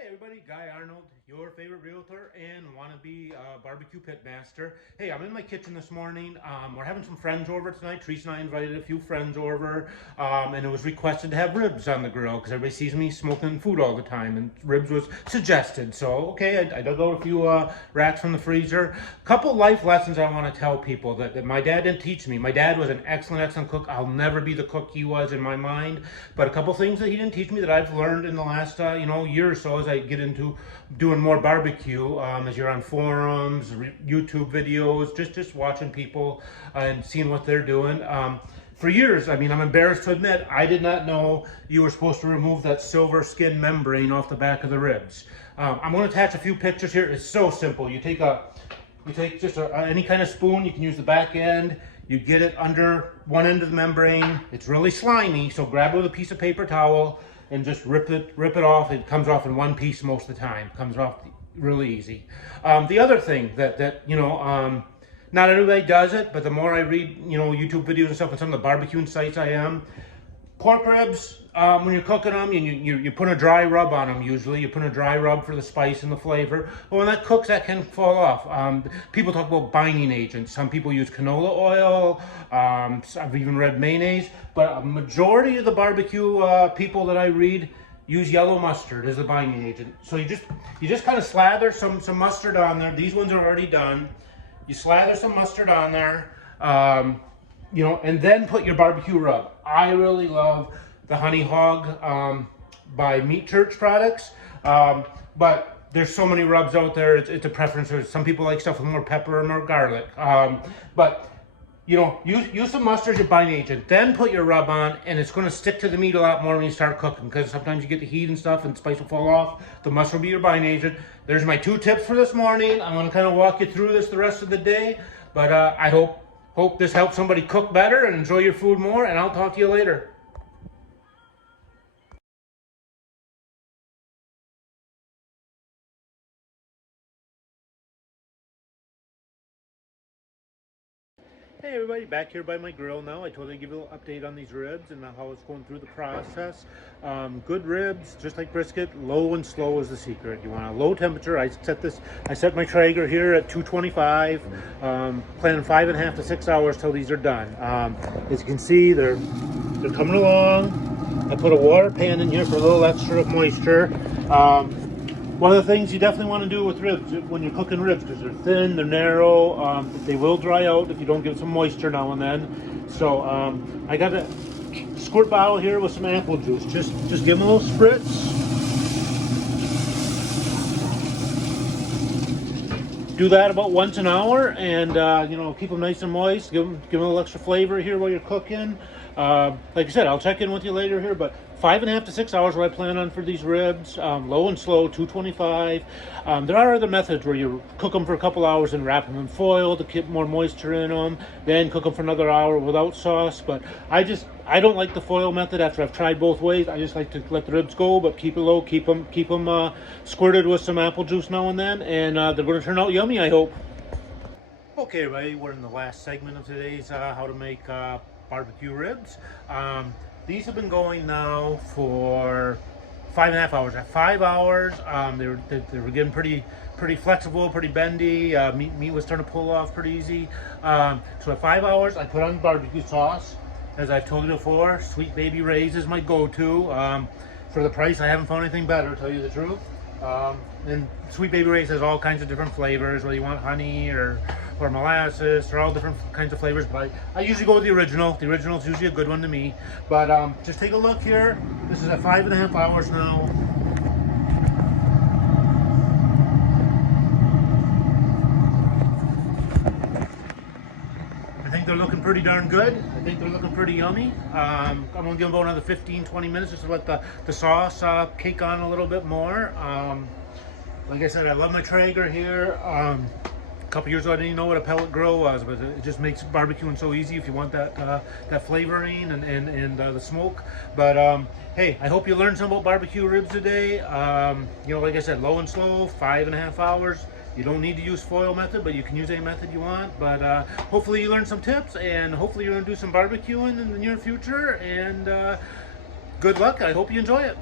Hey everybody, Guy Arnold, your favorite realtor and wannabe barbecue pit master. Hey, I'm in my kitchen this morning. We're having some friends over tonight. Teresa and I invited a few friends over, and it was requested to have ribs on the grill because everybody sees me smoking food all the time, and ribs was suggested. So, okay, I dug out a few racks from the freezer. A couple life lessons I want to tell people that my dad didn't teach me. My dad was an excellent cook. I'll never be the cook he was in my mind, but a couple things that he didn't teach me that I've learned in the last year or so as I get into doing more barbecue, as you're on forums, YouTube videos, just watching people and seeing what they're doing. For years, I mean, I'm embarrassed to admit, I did not know you were supposed to remove that silver skin membrane off the back of the ribs. I'm going to attach a few pictures here. It's so simple. You take just any kind of spoon. You can use the back end. You get it under one end of the membrane. It's really slimy, so grab it with a piece of paper towel and just rip it off. It comes off in one piece most of the time. It comes off really easy. The other thing that not everybody does it, but the more I read, YouTube videos and stuff on some of the barbecuing sites I am, pork ribs, when you're cooking them, you put a dry rub on them usually. You put a dry rub for the spice and the flavor. But when that cooks, that can fall off. People talk about binding agents. Some people use canola oil. I've even read mayonnaise. But a majority of the barbecue people that I read use yellow mustard as a binding agent. So you just kind of slather some mustard on there. These ones are already done. You slather some mustard on there. And then put your barbecue rub. I really love the Honey Hog by Meat Church Products, but there's so many rubs out there. It's a preference. Some people like stuff with more pepper and more garlic. But use some mustard as your binding agent. Then put your rub on, and it's going to stick to the meat a lot more when you start cooking because sometimes you get the heat and stuff, and the spice will fall off. The mustard will be your binding agent. There's my 2 tips for this morning. I'm going to kind of walk you through this the rest of the day, but I hope this helps somebody cook better and enjoy your food more, and I'll talk to you later. Hey everybody, back here by my grill now. I told you to give you a little update on these ribs and how it's going through the process. Good ribs, just like brisket, low and slow is the secret. You want a low temperature. I set my Traeger here at 225, planning 5.5 to 6 hours till these are done. As you can see, they're coming along. I put a water pan in here for a little extra moisture. One of the things you definitely want to do with ribs when you're cooking ribs, because they're thin, they're narrow, they will dry out if you don't give some moisture now and then. So I got a squirt bottle here with some apple juice. Just give them a little spritz. Do that about once an hour, and keep them nice and moist. Give them a little extra flavor here while you're cooking. Like I said, I'll check in with you later here, but 5.5 to 6 hours what I plan on for these ribs. Low and slow, 225. There are other methods where you cook them for a couple hours and wrap them in foil to keep more moisture in them, then cook them for another hour without sauce. But I don't like the foil method after I've tried both ways. I just like to let the ribs go, but keep it low, keep them squirted with some apple juice now and then, and they're going to turn out yummy, I hope. Okay, everybody, we're in the last segment of today's how to make barbecue ribs. These have been going now for 5.5 hours. At 5 hours, they were getting pretty flexible, pretty bendy. Meat was starting to pull off pretty easy. So at 5 hours, I put on barbecue sauce. As I've told you before, Sweet Baby Ray's is my go-to. For the price, I haven't found anything better, to tell you the truth. And Sweet Baby Ray's has all kinds of different flavors, whether you want honey or molasses. They're all different kinds of flavors, but I usually go with the original. The original is usually a good one to me. But just take a look here. This is at 5.5 hours now. I think they're looking pretty darn good. I think they're looking pretty yummy. I'm going to give them about another 15-20 minutes just to let the sauce cake on a little bit more. Like I said, I love my Traeger here. A couple years ago, I didn't even know what a pellet grill was, but it just makes barbecuing so easy if you want that flavoring and the smoke. But hey, I hope you learned some about barbecue ribs today. Like I said, low and slow, 5.5 hours. You don't need to use foil method, but you can use any method you want. But hopefully you learned some tips, and hopefully you're going to do some barbecuing in the near future. And good luck. I hope you enjoy it.